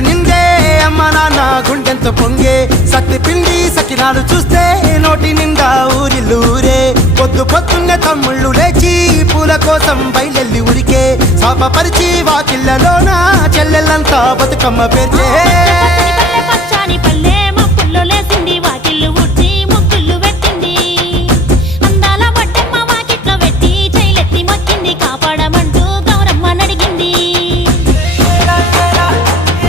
నిందే అమ్మ నాన్న గుండెంతో పొంగే సత్తి పిండి సకినాలు చూస్తే నోటి నిండా ఊరిల్లూరే పొద్దు పొద్దున్నే తమ్ముళ్ళు లేచి పూల కోసం బయలెల్లి ఉరికే శాపపరిచి వాకిళ్ళలోన చెల్లెళ్ళంతా బతుకమ్మ పేర్చే